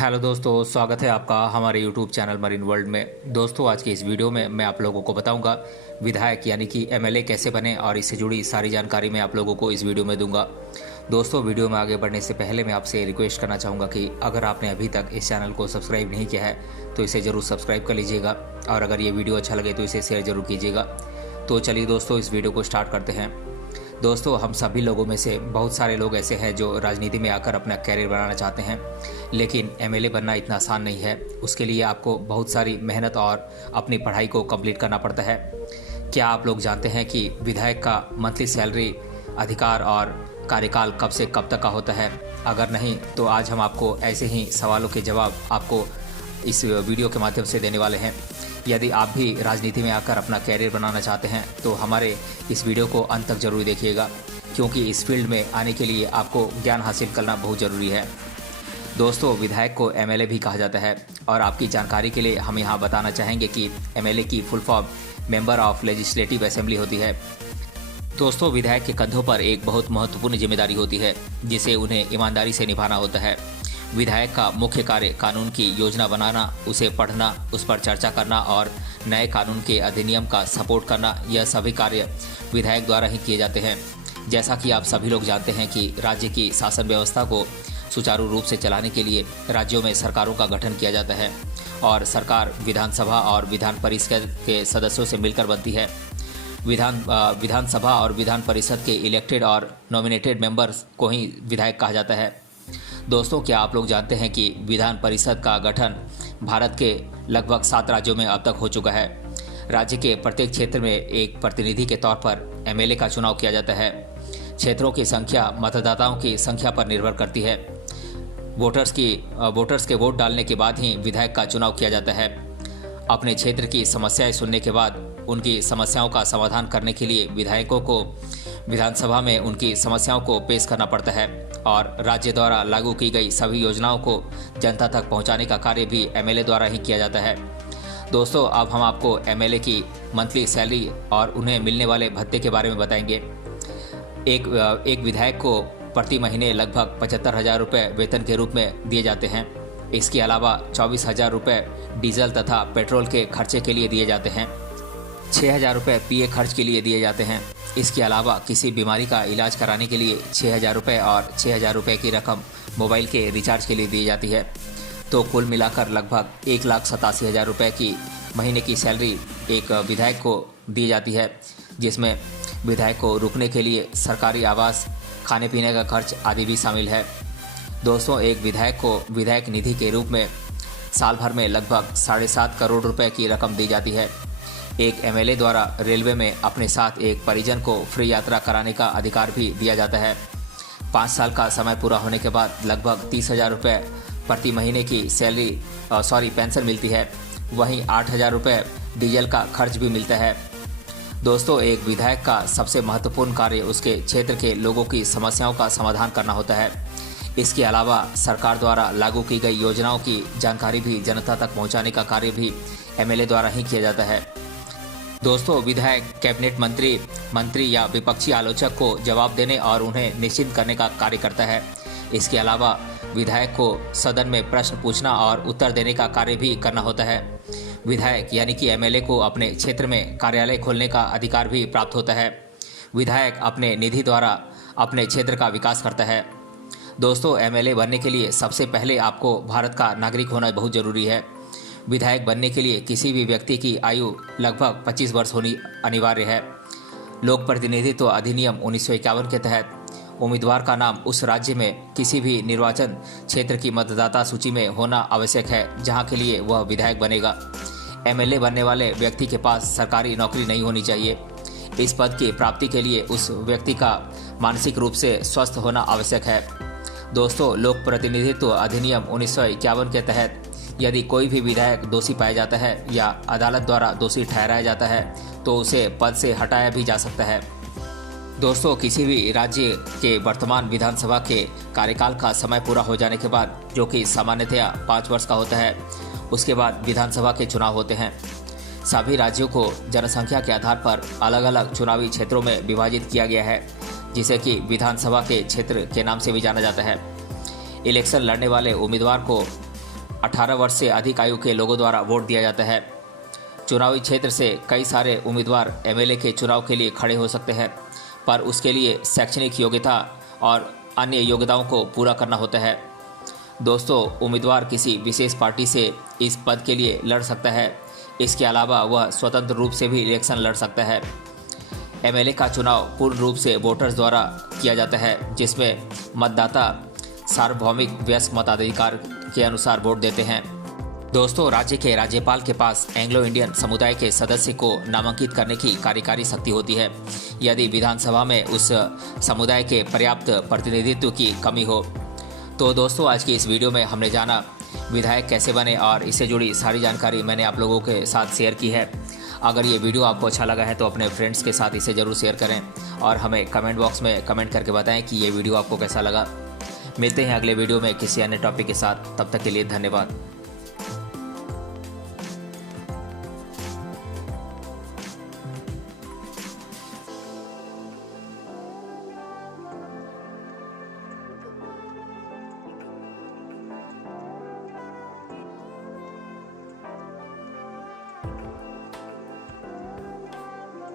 Hello दोस्तों, स्वागत है आपका हमारे यूट्यूब चैनल मरीन वर्ल्ड में। दोस्तों, आज की इस वीडियो में मैं आप लोगों को बताऊंगा विधायक यानी कि एमएलए कैसे बने और इससे जुड़ी सारी जानकारी मैं आप लोगों को इस वीडियो में दूंगा। दोस्तों, वीडियो में आगे बढ़ने से पहले मैं आपसे रिक्वेस्ट करना चाहूँगा कि अगर आपने अभी तक इस चैनल को सब्सक्राइब नहीं किया है तो इसे ज़रूर सब्सक्राइब कर लीजिएगा और अगर ये वीडियो अच्छा लगे तो इसे शेयर ज़रूर कीजिएगा। तो चलिए दोस्तों, इस वीडियो को स्टार्ट करते हैं। दोस्तों, हम सभी लोगों में से बहुत सारे लोग ऐसे हैं जो राजनीति में आकर अपना कैरियर बनाना चाहते हैं, लेकिन एमएलए बनना इतना आसान नहीं है। उसके लिए आपको बहुत सारी मेहनत और अपनी पढ़ाई को कंप्लीट करना पड़ता है। क्या आप लोग जानते हैं कि विधायक का मंथली सैलरी, अधिकार और कार्यकाल कब से कब तक का होता है? अगर नहीं तो आज हम आपको ऐसे ही सवालों के जवाब आपको इस वीडियो के माध्यम से देने वाले हैं। यदि आप भी राजनीति में आकर अपना कैरियर बनाना चाहते हैं तो हमारे इस वीडियो को अंत तक जरूर देखिएगा, क्योंकि इस फील्ड में आने के लिए आपको ज्ञान हासिल करना बहुत ज़रूरी है। दोस्तों, विधायक को एमएलए भी कहा जाता है और आपकी जानकारी के लिए हम यहाँ बताना चाहेंगे कि एमएलए की full form member of legislative assembly होती है। दोस्तों, विधायक के कंधों पर एक बहुत महत्वपूर्ण जिम्मेदारी होती है जिसे उन्हें ईमानदारी से निभाना होता है। विधायक का मुख्य कार्य कानून की योजना बनाना, उसे पढ़ना, उस पर चर्चा करना और नए कानून के अधिनियम का सपोर्ट करना, यह सभी कार्य विधायक द्वारा ही किए जाते हैं। जैसा कि आप सभी लोग जानते हैं कि राज्य की शासन व्यवस्था को सुचारू रूप से चलाने के लिए राज्यों में सरकारों का गठन किया जाता है और विधानसभा और विधान परिषद के सदस्यों से मिलकर बनती है। विधानसभा और विधान परिषद के इलेक्टेड और नॉमिनेटेड मेंबर्स को ही विधायक कहा जाता है। दोस्तों, क्या आप लोग जानते हैं कि विधान परिषद का गठन भारत के लगभग 7 राज्यों में अब तक हो चुका है। राज्य के प्रत्येक क्षेत्र में एक प्रतिनिधि के तौर पर एमएलए का चुनाव किया जाता है। क्षेत्रों की संख्या मतदाताओं की संख्या पर निर्भर करती है। वोटर्स के वोट डालने के बाद ही विधायक का चुनाव किया जाता है। अपने क्षेत्र की समस्याएं सुनने के बाद उनकी समस्याओं का समाधान करने के लिए विधायकों को विधानसभा में उनकी समस्याओं को पेश करना पड़ता है और राज्य द्वारा लागू की गई सभी योजनाओं को जनता तक पहुंचाने का कार्य भी एमएलए द्वारा ही किया जाता है। दोस्तों, अब हम आपको एमएलए की मंथली सैलरी और उन्हें मिलने वाले भत्ते के बारे में बताएंगे। एक विधायक को प्रति महीने लगभग 75,000 रुपये वेतन के रूप में दिए जाते हैं। इसके अलावा 24,000 रुपये डीजल तथा पेट्रोल के खर्चे के लिए दिए जाते हैं। 6,000 रुपये पीए खर्च के लिए दिए जाते हैं। इसके अलावा किसी बीमारी का इलाज कराने के लिए 6,000 रुपये और 6,000 रुपये की रकम मोबाइल के रिचार्ज के लिए दी जाती है। तो कुल मिलाकर लगभग 1,87,000 रुपये की महीने की सैलरी एक विधायक को दी जाती है, जिसमें विधायक को रुकने के लिए सरकारी आवास, खाने पीने का खर्च आदि भी शामिल है। दोस्तों, एक विधायक को विधायक निधि के रूप में साल भर में लगभग 7.5 करोड़ रुपए की रकम दी जाती है। एक एमएलए द्वारा रेलवे में अपने साथ एक परिजन को फ्री यात्रा कराने का अधिकार भी दिया जाता है। 5 साल का समय पूरा होने के बाद लगभग 30,000 रुपये प्रति महीने की पेंशन मिलती है। वहीं 8,000 रुपये डीजल का खर्च भी मिलता है। दोस्तों, एक विधायक का सबसे महत्वपूर्ण कार्य उसके क्षेत्र के लोगों की समस्याओं का समाधान करना होता है। इसके अलावा सरकार द्वारा लागू की गई योजनाओं की जानकारी भी जनता तक पहुंचाने का कार्य भी एमएलए द्वारा ही किया जाता है। दोस्तों, विधायक कैबिनेट मंत्री या विपक्षी आलोचक को जवाब देने और उन्हें निश्चिंत करने का कार्य करता है। इसके अलावा विधायक को सदन में प्रश्न पूछना और उत्तर देने का कार्य भी करना होता है। विधायक यानी कि एमएलए को अपने क्षेत्र में कार्यालय खोलने का अधिकार भी प्राप्त होता है। विधायक अपने निधि द्वारा अपने क्षेत्र का विकास करता है। दोस्तों, एमएलए बनने के लिए सबसे पहले आपको भारत का नागरिक होना बहुत ज़रूरी है। विधायक बनने के लिए किसी भी व्यक्ति की आयु लगभग 25 वर्ष होनी अनिवार्य है। लोक प्रतिनिधित्व अधिनियम 1951 के तहत उम्मीदवार का नाम उस राज्य में किसी भी निर्वाचन क्षेत्र की मतदाता सूची में होना आवश्यक है जहां के लिए वह विधायक बनेगा। एमएलए बनने वाले व्यक्ति के पास सरकारी नौकरी नहीं होनी चाहिए। इस पद की प्राप्ति के लिए उस व्यक्ति का मानसिक रूप से स्वस्थ होना आवश्यक है। दोस्तों, लोक प्रतिनिधित्व अधिनियम 1951 के तहत यदि कोई भी विधायक दोषी पाया जाता है या अदालत द्वारा दोषी ठहराया जाता है तो उसे पद से हटाया भी जा सकता है। दोस्तों, किसी भी राज्य के वर्तमान विधानसभा के कार्यकाल का समय पूरा हो जाने के बाद, जो कि सामान्यतया 5 वर्ष का होता है, उसके बाद विधानसभा के चुनाव होते हैं। सभी राज्यों को जनसंख्या के आधार पर अलग अलग चुनावी क्षेत्रों में विभाजित किया गया है, जिसे कि विधानसभा के क्षेत्र के नाम से भी जाना जाता है। इलेक्शन लड़ने वाले उम्मीदवार को 18 वर्ष से अधिक आयु के लोगों द्वारा वोट दिया जाता है। चुनावी क्षेत्र से कई सारे उम्मीदवार एमएलए के चुनाव के लिए खड़े हो सकते हैं, पर उसके लिए शैक्षणिक योग्यता और अन्य योग्यताओं को पूरा करना होता है। दोस्तों, उम्मीदवार किसी विशेष पार्टी से इस पद के लिए लड़ सकता है। इसके अलावा वह स्वतंत्र रूप से भी इलेक्शन लड़ सकता है। एमएलए का चुनाव पूर्ण रूप से वोटर्स द्वारा किया जाता है, जिसमें मतदाता सार्वभौमिक वयस्क मताधिकार के अनुसार वोट देते हैं। दोस्तों, राज्य के राज्यपाल के पास एंग्लो इंडियन समुदाय के सदस्य को नामांकित करने की कार्यकारी शक्ति होती है, यदि विधानसभा में उस समुदाय के पर्याप्त प्रतिनिधित्व की कमी हो। तो दोस्तों, आज की इस वीडियो में हमने जाना विधायक कैसे बने और इससे जुड़ी सारी जानकारी मैंने आप लोगों के साथ शेयर की है। अगर ये वीडियो आपको अच्छा लगा है तो अपने फ्रेंड्स के साथ इसे ज़रूर शेयर करें और हमें कमेंट बॉक्स में कमेंट करके बताएं कि ये वीडियो आपको कैसा लगा। मिलते हैं अगले वीडियो में किसी अन्य टॉपिक के साथ। तब तक के लिए धन्यवाद।